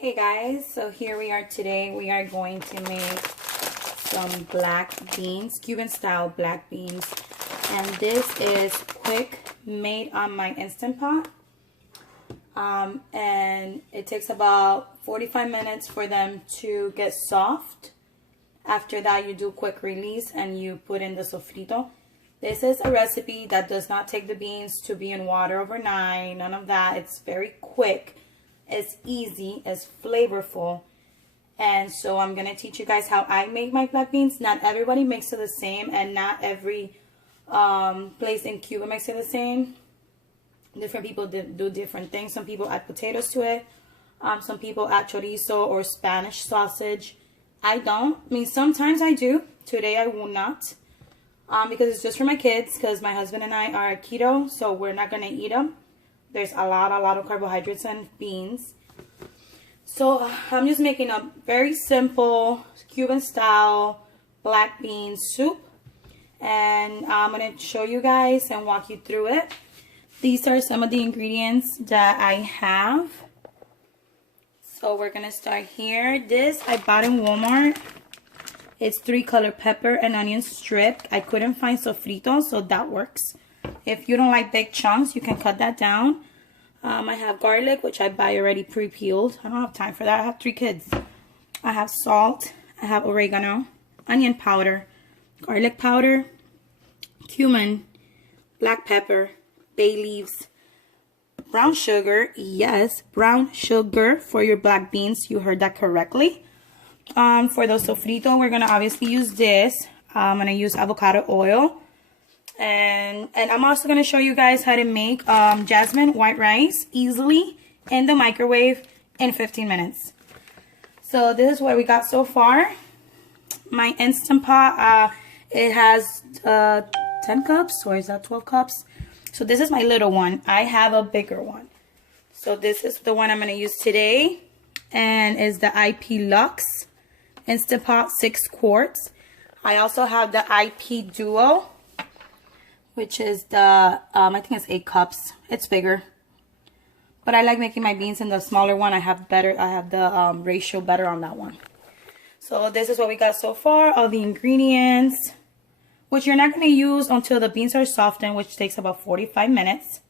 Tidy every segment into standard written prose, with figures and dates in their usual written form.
Hey guys, so here we are today. We are going to make some black beans, Cuban style black beans. And this is quick, made on my Instant Pot. And it takes about 45 minutes for them to get soft. After that, you do quick release and you put in the sofrito. This is a recipe that does not take the beans to be in water overnight. None of that. It's very quick. It's easy, it's flavorful, and so I'm gonna teach you guys how I make my black beans. Not everybody makes it the same, and not every place in Cuba makes it the same. Different people do different things. Some people add potatoes to it. Some people add chorizo or Spanish sausage. I don't. I mean, sometimes I do. Today I will not, because it's just for my kids. Because my husband and I are keto, so we're not gonna eat them. There's a lot of carbohydrates and beans. So I'm just making a very simple Cuban style black bean soup. And I'm going to show you guys and walk you through it. These are some of the ingredients that I have. So we're going to start here. This I bought in Walmart. It's 3-color pepper and onion strip. I couldn't find sofrito, so that works. If you don't like big chunks, you can cut that down. I have garlic, which I buy already pre-peeled. I don't have time for that. I have 3 kids. I have salt. I have oregano, onion powder, garlic powder, cumin, black pepper, bay leaves, brown sugar. Yes, brown sugar for your black beans. You heard that correctly. For the sofrito, we're going to obviously use this. I'm going to use avocado oil. And I'm also going to show you guys how to make jasmine white rice easily in the microwave in 15 minutes. So this is what we got so far. My Instant Pot, it has 10 cups, or is that 12 cups? So this is my little one. I have a bigger one. So this is the one I'm going to use today. And is the IP Lux Instant Pot 6 quarts. I also have the IP Duo, which is the, I think it's 8 cups. It's bigger. But I like making my beans in the smaller one. I have the ratio better on that one. So this is what we got so far. All the ingredients, which you're not going to use until the beans are softened, which takes about 45 minutes.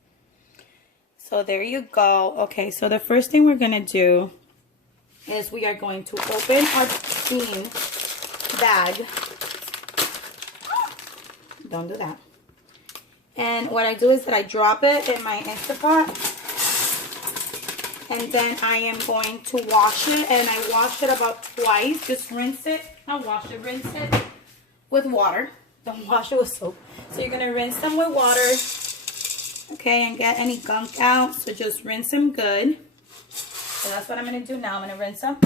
So there you go. Okay, so the first thing we're going to do is we are going to open our bean bag. Don't do that. And what I do is that I drop it in my Instant Pot. And then I am going to wash it. And I wash it about twice. Just rinse it. Not wash it. Rinse it with water. Don't wash it with soap. So you're going to rinse them with water. Okay. And get any gunk out. So just rinse them good. So that's what I'm going to do now. I'm going to rinse them.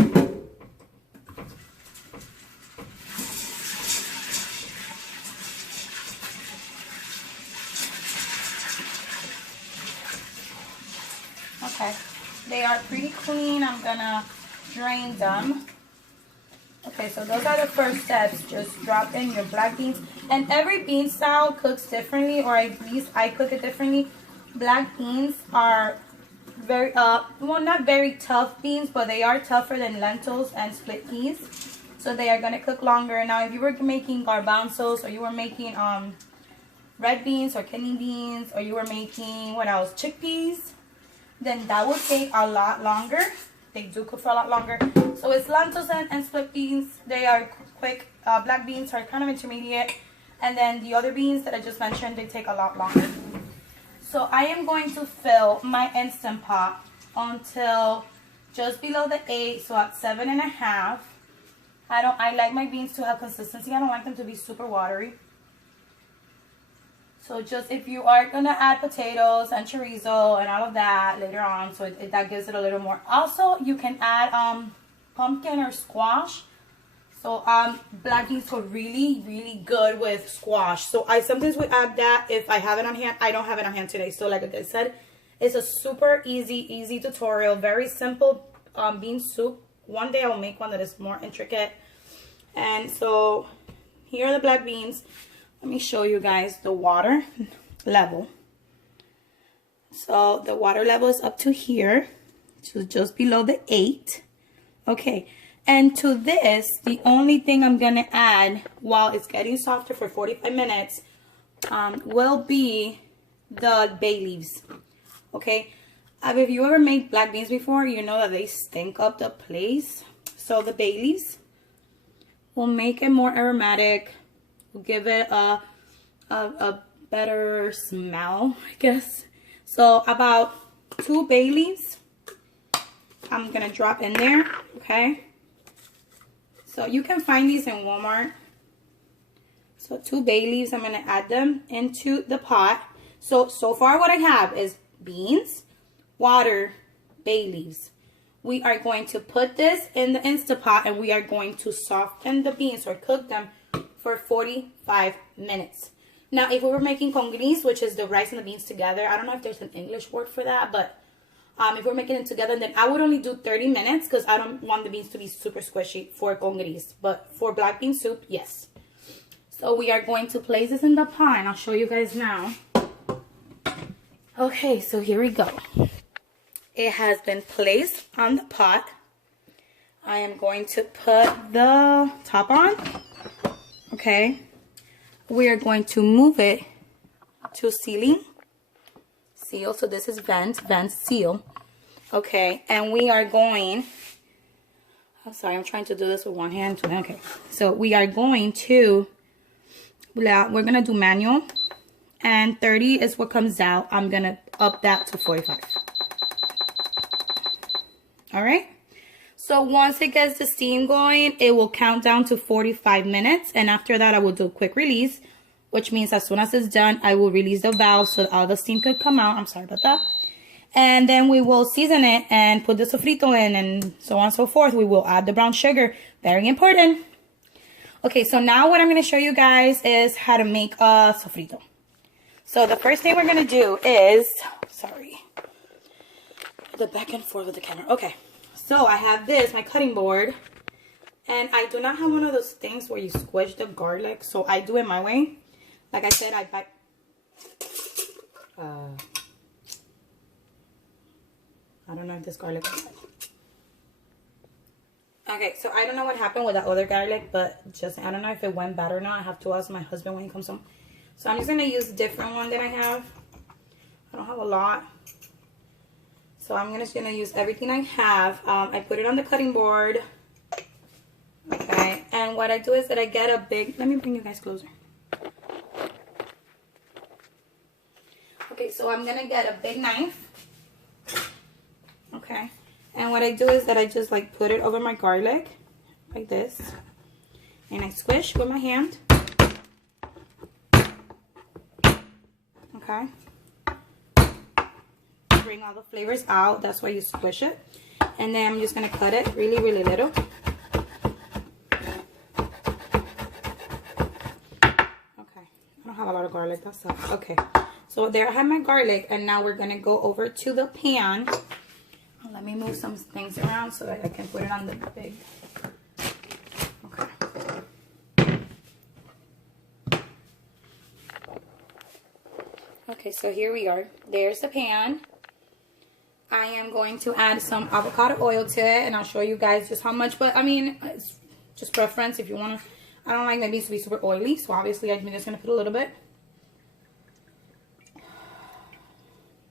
Okay, they are pretty clean. I'm gonna drain them. Okay, so those are the first steps. Just drop in your black beans. And every bean style cooks differently, or at least I cook it differently. Black beans are very, well, not very tough beans, but they are tougher than lentils and split peas. So they are gonna cook longer. Now, if you were making garbanzos, or you were making red beans or kidney beans, or you were making, what else, chickpeas, then that would take a lot longer. They do cook for a lot longer. So it's lentils and split beans. They are quick. Black beans are kind of intermediate. And then the other beans that I just mentioned, they take a lot longer. So I am going to fill my Instant Pot until just below the 8, so at 7.5. I like my beans to have consistency. I don't like them to be super watery. So just if you are going to add potatoes and chorizo and all of that later on, so that gives it a little more. Also, you can add pumpkin or squash. So black beans are really, really good with squash. So I sometimes would add that if I have it on hand. I don't have it on hand today. So like I said, it's a super easy tutorial. Very simple bean soup. One day I'll make one that is more intricate. And so here are the black beans. Let me show you guys the water level. So the water level is up to here, so just below the 8. Okay, and to this, the only thing I'm gonna add while it's getting softer for 45 minutes will be the bay leaves. Okay, if you ever made black beans before, you know that they stink up the place. So the bay leaves will make it more aromatic, will give it a better smell, I guess. So about 2 bay leaves I'm gonna drop in there. Okay, so you can find these in Walmart. So 2 bay leaves, I'm gonna add them into the pot. So far what I have is beans, water, bay leaves. We are going to put this in the Instapot and we are going to soften the beans or cook them for 45 minutes. Now, if we were making con gris, which is the rice and the beans together, I don't know if there's an English word for that, but if we're making it together, then I would only do 30 minutes because I don't want the beans to be super squishy for con gris. But for black bean soup, yes. So we are going to place this in the pot and I'll show you guys now. Okay, so here we go. It has been placed on the pot. I am going to put the top on. Okay. We are going to move it to sealing. Seal. So this is vent, seal. Okay. And we are going... I'm sorry, I'm trying to do this with one hand. Okay. So we are going to... We're going to do manual. And 30 is what comes out. I'm going to up that to 45. Alright, so once it gets the steam going, it will count down to 45 minutes. And after that, I will do a quick release, which means as soon as it's done, I will release the valve so all the steam could come out. I'm sorry about that. And then we will season it and put the sofrito in and so on and so forth. We will add the brown sugar. Very important. Okay, so now what I'm going to show you guys is how to make a sofrito. So the first thing we're going to do is, sorry, the back and forth with the camera. Okay, so I have this, my cutting board, and I do not have one of those things where you squish the garlic, so I do it my way. Like I said, I buy I don't know if this garlic is okay, so I don't know what happened with that other garlic, but just I don't know if it went bad or not. I have to ask my husband when he comes home. So I'm just gonna use a different one that I have. I don't have a lot. So I'm just going to use everything I have. I put it on the cutting board. Okay. And what I do is that I get a big... Let me bring you guys closer. Okay, so I'm going to get a big knife. Okay. And what I do is that I just like put it over my garlic. Like this. And I squish with my hand. Okay. Bring all the flavors out. That's why you squish it. And then I'm just going to cut it really, really little. Okay. I don't have a lot of garlic. That's sucks. Okay. So there I have my garlic. And now we're going to go over to the pan. Let me move some things around so that I can put it on the big. Okay. Okay, so here we are. There's the pan. I am going to add some avocado oil to it, and I'll show you guys just how much. But I mean, it's just preference if you want to. I don't like my beans to be super oily, so obviously I'm just going to put a little bit.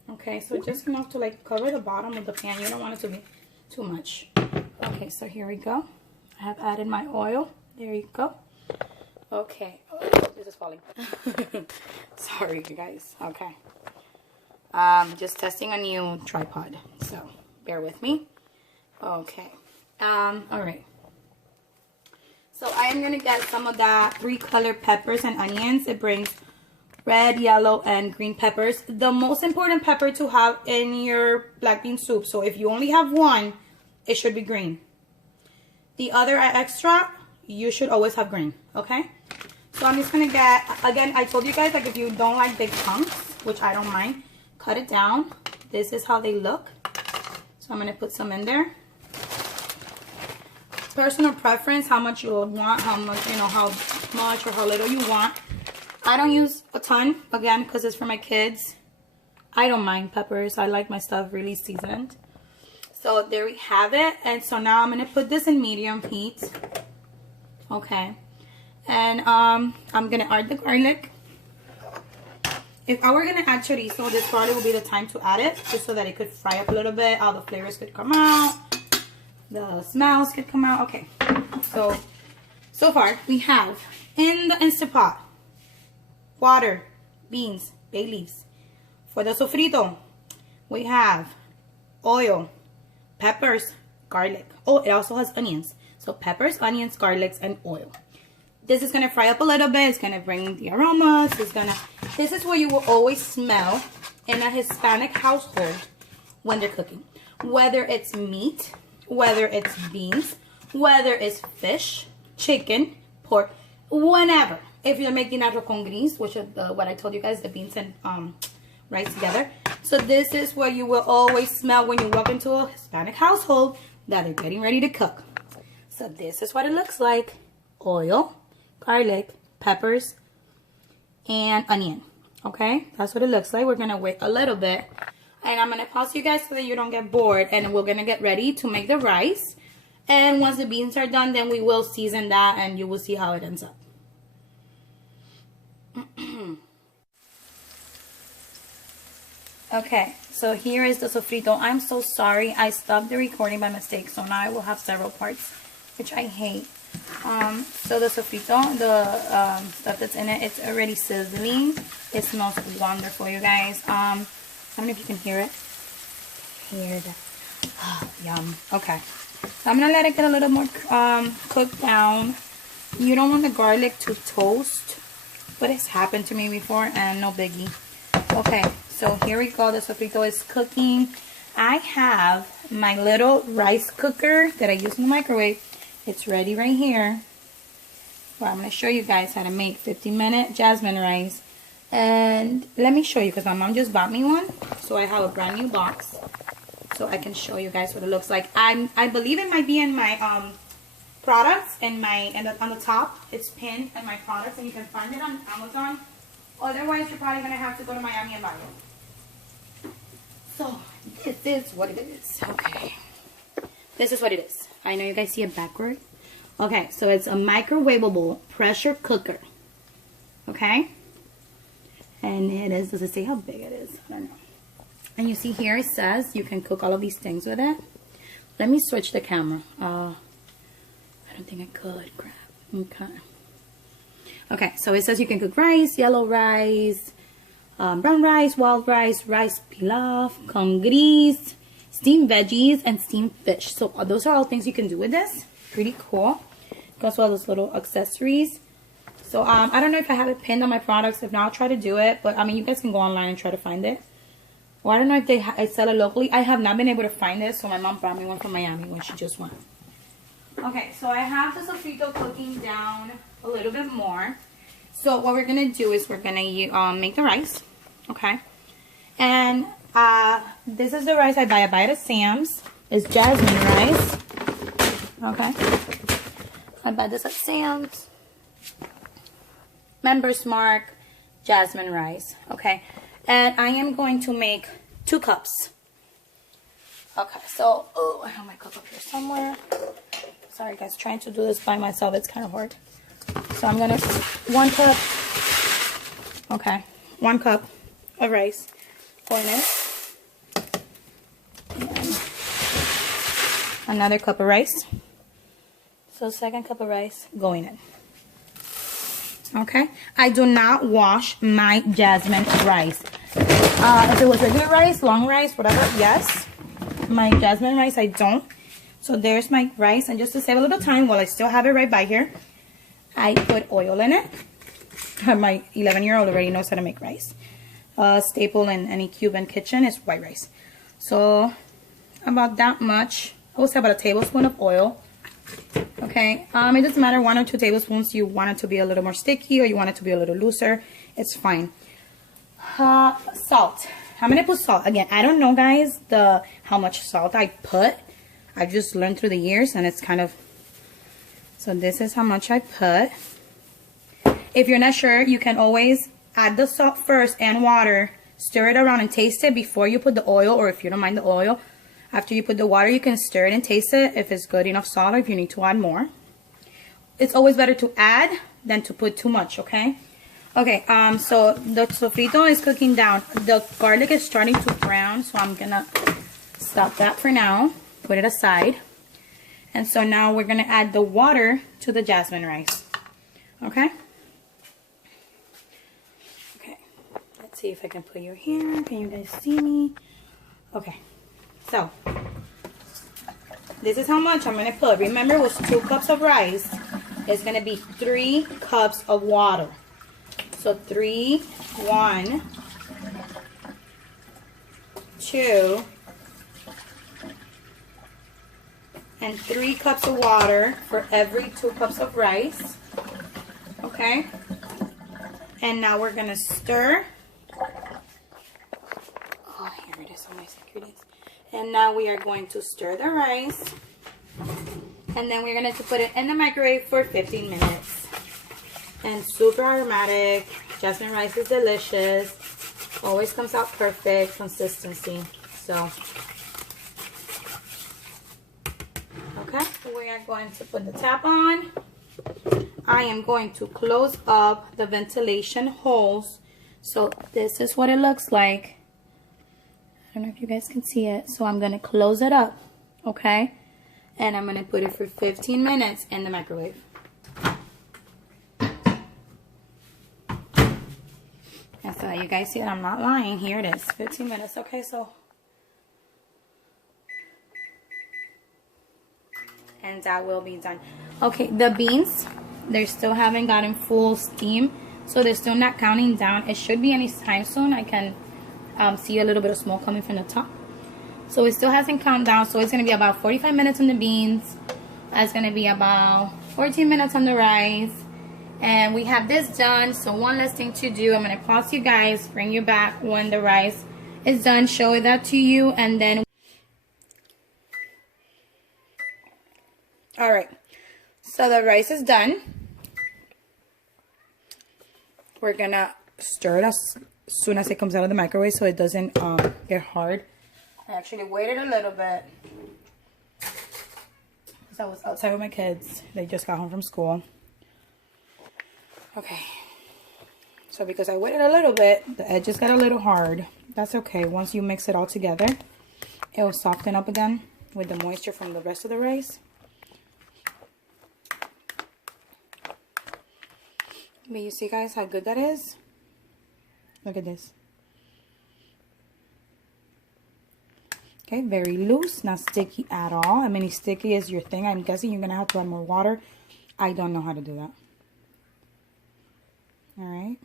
Okay, so just enough to like cover the bottom of the pan. You don't want it to be too much. Okay, so here we go. I have added my oil. There you go. Okay. Oh, this is falling. Sorry, you guys. Okay. Just testing a new tripod, so bear with me. Okay. All right. So I am gonna get some of that 3 colored peppers and onions. It brings red, yellow, and green peppers. The most important pepper to have in your black bean soup. So if you only have one, it should be green. The other extra, you should always have green. Okay. So I'm just gonna get, again, I told you guys, like, if you don't like big chunks, which I don't mind, cut it down. This is how they look. So I'm gonna put some in there. Personal preference, how much you want, how much, you know, how much or how little you want. I don't use a ton, again, because it's for my kids. I don't mind peppers. I like my stuff really seasoned. So there we have it. And so now I'm gonna put this in medium heat. Okay. And I'm gonna add the garlic. If I were gonna add chorizo, this probably would be the time to add it, just so that it could fry up a little bit, all the flavors could come out, the smells could come out. Okay, so far we have in the Instant Pot water, beans, bay leaves. For the sofrito, we have oil, peppers, garlic. Oh, it also has onions. So peppers, onions, garlics, and oil. This is gonna fry up a little bit. It's gonna bring the aromas. This is what you will always smell in a Hispanic household when they're cooking. Whether it's meat, whether it's beans, whether it's fish, chicken, pork, whenever. If you're making arroz con gris, which is what I told you guys, the beans and rice together. So this is what you will always smell when you walk into a Hispanic household that they're getting ready to cook. So this is what it looks like. Oil, garlic, peppers, and onion. Okay, that's what it looks like. We're gonna wait a little bit, and I'm gonna pause you guys so that you don't get bored, and we're gonna get ready to make the rice. And once the beans are done, then we will season that, and you will see how it ends up. Okay, so here is the sofrito. I'm so sorry, I stopped the recording by mistake, so now I will have several parts, which I hate. So the sofrito, the stuff that's in it, it's already sizzling. It smells wonderful, you guys. I don't know if you can hear it. Hear that? Oh, yum. Okay, so I'm gonna let it get a little more cooked down. You don't want the garlic to toast, but it's happened to me before, and no biggie. Okay, so here we go. The sofrito is cooking. I have my little rice cooker that I use in the microwave. It's ready right here. Well, I'm going to show you guys how to make 15-minute jasmine rice. And let me show you, because my mom just bought me one. So I have a brand new box. So I can show you guys what it looks like. I believe it might be in my products, on the top. It's pinned in my products, and you can find it on Amazon. Otherwise, you're probably going to have to go to Miami and buy it. So this is what it is. Okay. This is what it is. I know you guys see it backward. Okay, so it's a microwavable pressure cooker. Okay? And it is, does it say how big it is? I don't know. And you see here it says you can cook all of these things with it. Let me switch the camera. I don't think I could. Crap. Okay. Okay, so it says you can cook rice, yellow rice, brown rice, wild rice, rice pilaf, con gris, steamed veggies, and steamed fish. So those are all things you can do with this. Pretty cool. Got all those little accessories. So I don't know if I have it pinned on my products. If not, I'll try to do it. But I mean, you guys can go online and try to find it. Or I don't know if they sell it locally. I have not been able to find it. So my mom brought me one from Miami when she just went. Okay, so I have the sofrito cooking down a little bit more. So what we're gonna do is we're gonna make the rice. Okay, and this is the rice I buy. I buy it at Sam's. It's jasmine rice. Okay, I buy this at Sam's. Members Mark, jasmine rice. Okay, and I am going to make 2 cups. Okay, so I have my cup up here somewhere. Sorry guys, trying to do this by myself, it's kind of hard. So I'm gonna 1 cup. Okay, 1 cup of rice going in. And another cup of rice. So 2nd cup of rice going in. Okay, I do not wash my jasmine rice. If it was regular rice, long rice, whatever, yes. My jasmine rice, I don't. So there's my rice, and just to save a little time while I still have it right by here, I put oil in it. My 11-year-old already knows how to make rice. Staple in any Cuban kitchen is white rice. So about that much. I would say about a tablespoon of oil. Okay, it doesn't matter, 1 or 2 tablespoons. You want it to be a little more sticky or you want it to be a little looser, it's fine. Salt. I'm gonna put salt again. I don't know, guys, how much salt I put. I've just learned through the years, and it's kind of, so this is how much I put. If you're not sure, you can always add the salt first and water, stir it around and taste it before you put the oil, or if you don't mind the oil, After you put the water, you can stir it and taste it if it's good enough salt or if you need to add more. It's always better to add than to put too much, okay? Okay, so the sofrito is cooking down. The garlic is starting to brown, so I'm gonna stop that for now. Put it aside. And so now we're gonna add the water to the jasmine rice. Okay? Okay, let's see if I can put you here. Can you guys see me? Okay, so this is how much I'm gonna put. Remember, it was 2 cups of rice. It's gonna be 3 cups of water. So 3, 1, 2, and 3 cups of water for every 2 cups of rice. Okay? And now we're gonna stir. Oh, here it is on my ingredients. And now we are going to stir the rice. And then we're going to put it in the microwave for 15 minutes. And super aromatic. Jasmine rice is delicious. Always comes out perfect consistency. So, okay. We are going to put the tap on. I am going to close up the ventilation holes. So this is what it looks like. I don't know if you guys can see it. So I'm going to close it up. Okay. And I'm going to put it for 15 minutes in the microwave. And so you guys see it, I'm not lying. Here it is, 15 minutes. Okay, so. And that will be done. Okay, the beans, they still haven't gotten full steam. So they're still not counting down. It should be any time soon. I can see a little bit of smoke coming from the top. So it still hasn't counted down. So it's going to be about 45 minutes on the beans. That's going to be about 14 minutes on the rice. And we have this done. So one last thing to do. I'm going to pause you guys. Bring you back when the rice is done. Show that to you. And then. Alright. So the rice is done. We're going to stir it as soon as it comes out of the microwave so it doesn't get hard. I actually waited a little bit because I was outside with my kids. They just got home from school. Okay. So because I waited a little bit, the edges got a little hard. That's okay. Once you mix it all together, it will soften up again with the moisture from the rest of the rice. But you see, guys, how good that is? Look at this. Okay, very loose, not sticky at all. I mean, if sticky is your thing, I'm guessing you're going to have to add more water. I don't know how to do that. Alright.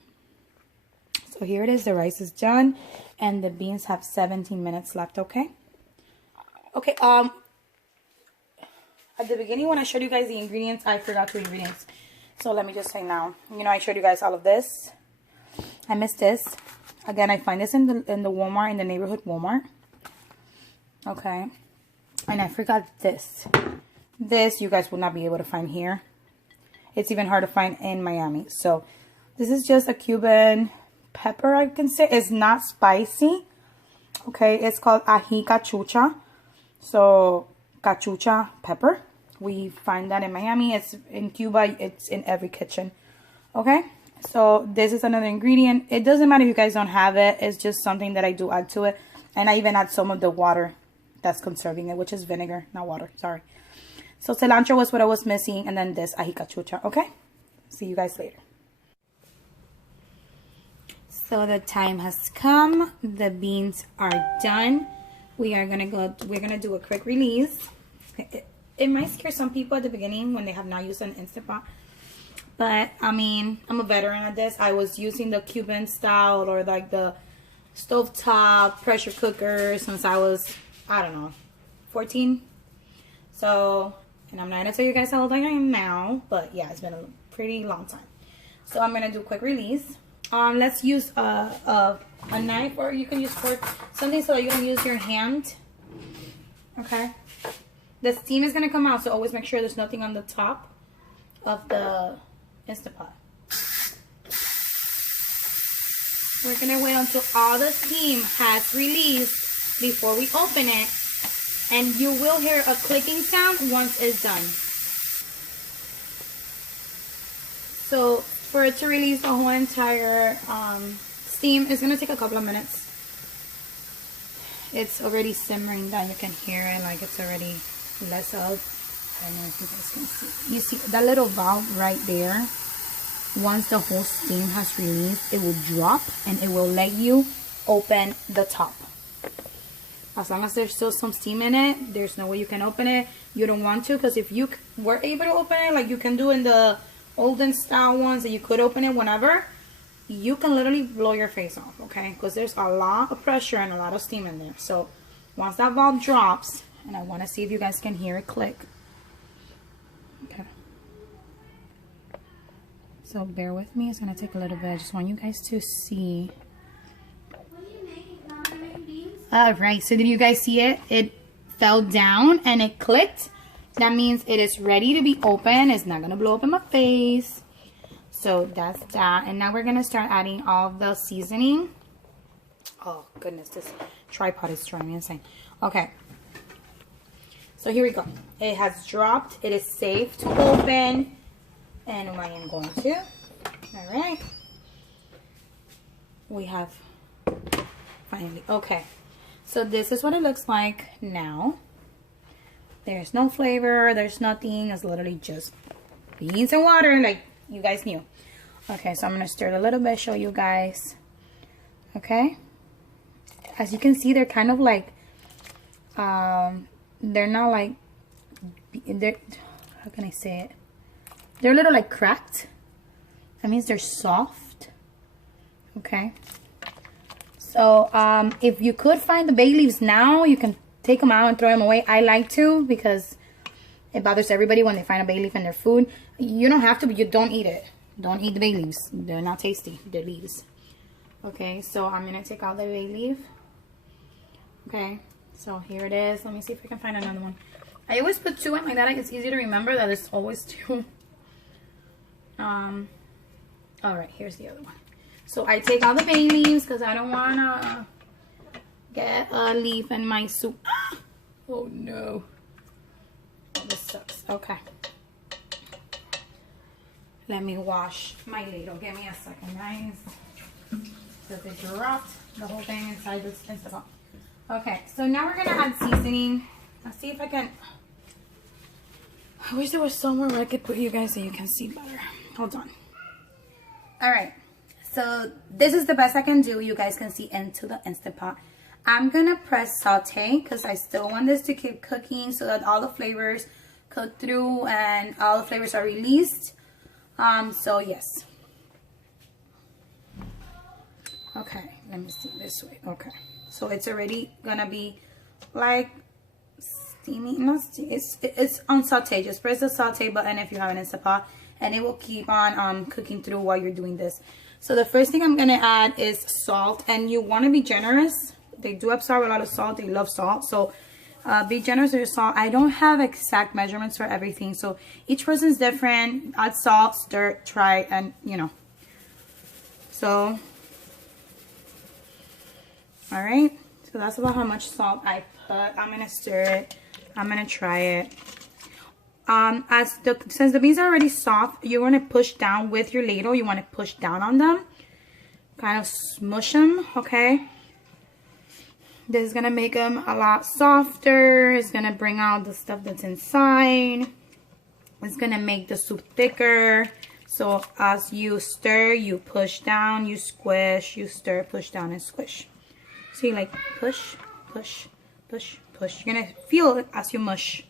So here it is. The rice is done. And the beans have 17 minutes left, okay? Okay, at the beginning when I showed you guys the ingredients, I forgot 2 ingredients. So let me just say now. You know, I showed you guys all of this. I missed this. Again, I find this in the Walmart, in the neighborhood Walmart. Okay. And I forgot this. This you guys will not be able to find here. It's even hard to find in Miami. So this is just a Cuban pepper, I can say. It's not spicy. Okay. It's called ají cachucha. So cachucha pepper. We find that in Miami. It's in Cuba. It's in every kitchen. Okay. So this is another ingredient. It doesn't matter if you guys don't have it. It's just something that I do add to it. And I even add some of the water that's conserving it, which is vinegar, not water. Sorry. So cilantro was what I was missing. And then this ají cachucha. Okay. See you guys later. So the time has come. The beans are done. We're gonna do a quick release. It might scare some people at the beginning when they have not used an Instant Pot. But, I mean, I'm a veteran at this. I was using the Cuban-style or like the stovetop pressure cooker since I was, I don't know, 14. So, and I'm not going to tell you guys how old I am now. But, yeah, it's been a pretty long time. So, I'm going to do a quick release. Let's use a knife, or you can use fork. Something so that you don't use your hand. Okay. The steam is going to come out, so always make sure there's nothing on the top of the Instant Pot. We're going to wait until all the steam has released before we open it. And you will hear a clicking sound once it's done. So for it to release the whole entire steam, it's going to take a couple of minutes. It's already simmering down. You can hear it, like it's already less of. I don't know if you guys can see. You see that little valve right there? Once the whole steam has released, it will drop and it will let you open the top. As long as there's still some steam in it, there's no way you can open it. You don't want to, because if you were able to open it like you can do in the olden style ones that you could open it whenever, you can literally blow your face off, okay? Because there's a lot of pressure and a lot of steam in there. So once that valve drops, and I want to see if you guys can hear it click. Okay. So bear with me. It's going to take a little bit. I just want you guys to see. All right. So did you guys see it? It fell down and it clicked. That means it is ready to be open. It's not going to blow up in my face. So that's that. And now we're going to start adding all the seasoning. Oh, goodness. This tripod is driving me insane. Okay. So here we go. It has dropped. It is safe to open. And I am going to. All right. We have finally. Okay. So this is what it looks like now. There's no flavor. There's nothing. It's literally just beans and water, like you guys knew. Okay, so I'm going to stir it a little bit, show you guys. Okay. As you can see, they're kind of like, they're not like, they're, how can I say it? They're a little like cracked. That means they're soft. Okay. So, if you could find the bay leaves now, you can take them out and throw them away. I like to, because it bothers everybody when they find a bay leaf in their food. You don't have to, but you don't eat it. Don't eat the bay leaves. They're not tasty. They're leaves. Okay, so I'm going to take out the bay leaf. Okay, so here it is. Let me see if I can find another one. I always put two in like that. It's easy to remember that it's always two. All right, here's the other one. So I take out the bay leaves because I don't want to get a leaf in my soup. Oh no. Oh, this sucks. Okay. Let me wash my ladle. Give me a second, guys. Because it dropped the whole thing inside this Instant Pot. Okay, so now we're going to add seasoning. Let's see if I can. I wish there was somewhere where I could put you guys so you can see better. Hold on. All right. So this is the best I can do. You guys can see into the Instant Pot. I'm going to press saute because I still want this to keep cooking so that all the flavors cook through and all the flavors are released. So yes. Okay, let me see this way. Okay. So it's already going to be like steamy. Not steamy. It's on saute. Just press the saute button if you have an Instant Pot and it will keep on cooking through while you're doing this. So the first thing I'm going to add is salt, and you want to be generous. They do absorb a lot of salt. They love salt. So be generous with your salt. I don't have exact measurements for everything. So each person's different. Add salt, stir, try, and you know. So, all right. So that's about how much salt I put. I'm going to stir it. I'm going to try it. Since the beans are already soft, you want to push down with your ladle. You want to push down on them. Kind of smush them, okay? This is going to make them a lot softer. It's going to bring out the stuff that's inside. It's going to make the soup thicker. So as you stir, you push down, you squish, you stir, push down, and squish. See, like push, push, push, push. You're going to feel it as you mush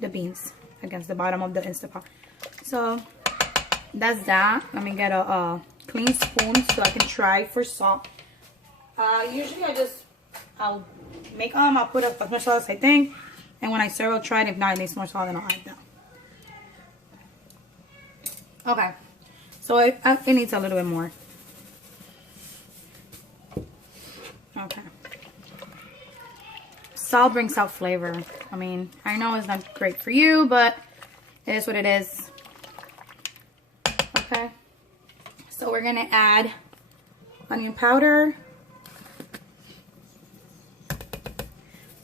the beans against the bottom of the Instant Pot. So that's that. Let me get a clean spoon so I can try for salt. Usually I'll make them. I'll put as much salt as I think, and when I serve, I'll try it. If not, it needs more salt, then I'll add that. Okay, so it needs a little bit more. Okay. Salt brings out flavor. I mean, I know it's not great for you, but it is what it is. Okay. So we're going to add onion powder.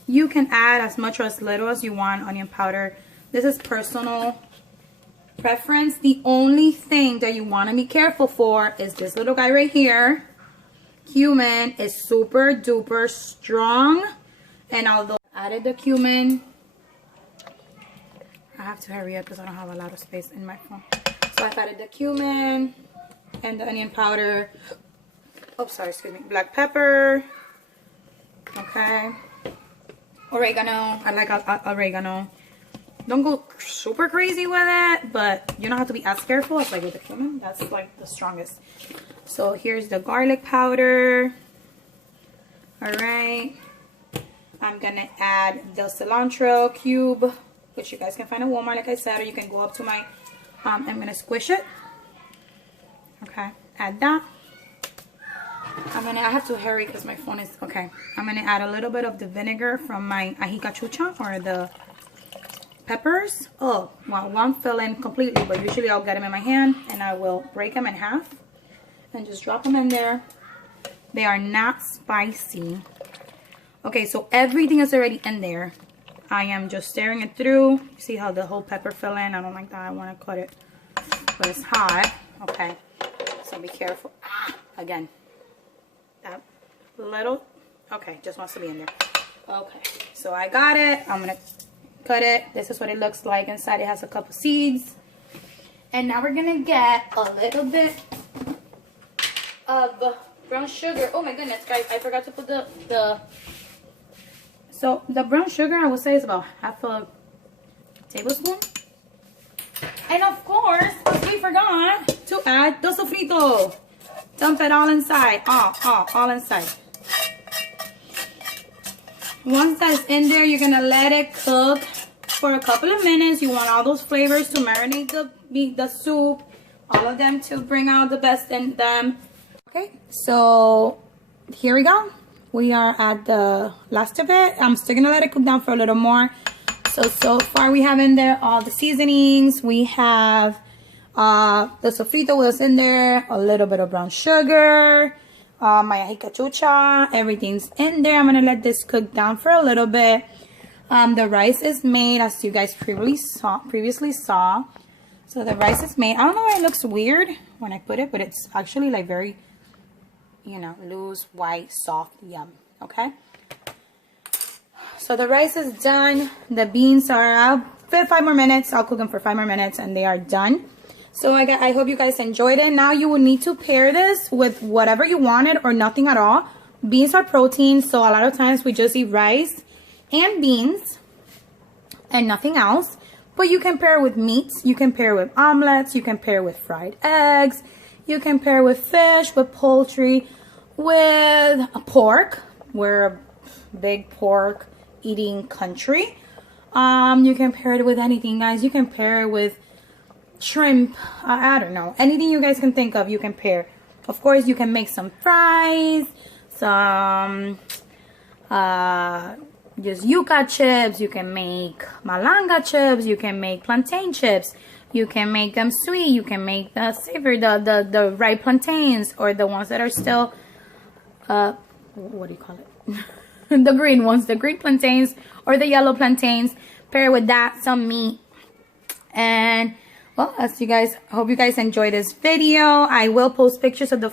You can add as much or as little as you want onion powder. This is personal preference. The only thing that you want to be careful for is this little guy right here. Cumin is super duper strong, and although I added the cumin, I have to hurry up because I don't have a lot of space in my phone. So I've added the cumin and the onion powder. Oh, sorry, excuse me. Black pepper. Okay. Oregano. I like oregano. Don't go super crazy with it, but you don't have to be as careful as like with the cumin. That's like the strongest. So here's the garlic powder. All right. I'm gonna add the cilantro cube, which you guys can find at Walmart, like I said, or you can go up to my. I'm gonna squish it. Okay. Add that. I have to hurry because my phone is okay. I'm gonna add a little bit of the vinegar from my ají cachucha, or the peppers. Oh, well, one fell in completely, but usually I'll get them in my hand and I will break them in half and just drop them in there. They are not spicy. Okay, so everything is already in there. I am just stirring it through. See how the whole pepper fell in? I don't like that. I want to cut it, but it's hot. Okay, so be careful. Again, that little. Okay, just wants to be in there. Okay, so I got it. I'm gonna cut it. This is what it looks like inside. It has a couple seeds, and now we're gonna get a little bit of brown sugar. Oh my goodness, guys, I forgot to put so the brown sugar, I would say, is about half a tablespoon. And of course, we forgot to add the sofrito. Dump it all inside. All inside. Once that's in there, you're gonna let it cook for a couple of minutes. You want all those flavors to marinate the soup, all of them to bring out the best in them. Okay, so here we go. We are at the last of it. I'm still gonna let it cook down for a little more. So far we have in there all the seasonings. We have the sofrito was in there, a little bit of brown sugar, my ají cachucha, everything's in there. I'm gonna let this cook down for a little bit. The rice is made, as you guys previously saw. So the rice is made. I don't know why it looks weird when I put it, but it's actually like very, you know, loose, white, soft, yum. Okay. So the rice is done. The beans are out. 5 more minutes. I'll cook them for 5 more minutes, and they are done. So I hope you guys enjoyed it. Now you will need to pair this with whatever you wanted or nothing at all. Beans are protein, so a lot of times we just eat rice and beans and nothing else. But you can pair with meats. You can pair with omelets. You can pair with fried eggs. You can pair with fish, with poultry, with pork. We're a big pork eating country. You can pair it with anything, guys. You can pair it with shrimp. I don't know. Anything you guys can think of, you can pair. Of course, you can make some fries, some just yuca chips. You can make malanga chips. You can make plantain chips. You can make them sweet. You can make the savory, the ripe plantains, or the ones that are still, what do you call it? The green ones, the green plantains or the yellow plantains. Pair with that some meat. And well, as you guys, I hope you guys enjoy this video. I will post pictures of the